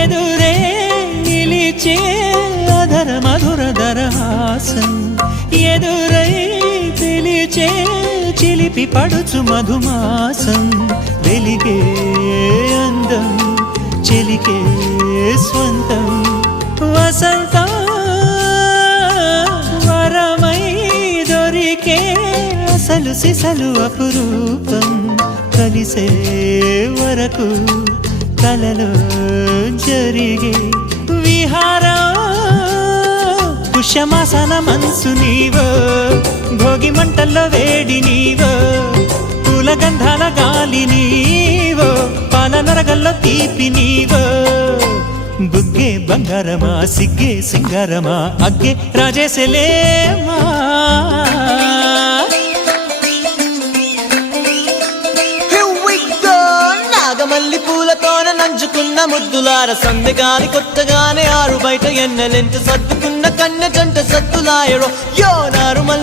ఎదురే నిలిచే అధర మధుర దరహాసం ఎదురై పిలిచే చిలిపి పడుచు మధుమాసం వెలిగే అందం చెలికే స్వంతం వసంతం వరమై దొరికే అసలు సిసలు అపురూపం కలిసే వరకు కలలో జరిగే విహారం పుష్యమాసన మనసు నీవో భోగి మంటల్లో వేడి నీవో పూల గంధాల గాలి నీవో పాల నరగల్లో తీపి నీవో బుగ్గే బంగారమా సిగ్గే సింగారమా అగ్గే రాజేసలేమా మల్లి పూలతోన నంచుకున్న ముద్దులార సందెగాని కొత్తగానే ఆరు బయట ఎన్నెలెంట సర్దుకున్న కన్నె జంట సత్తులాయరో యో నారు మల్లె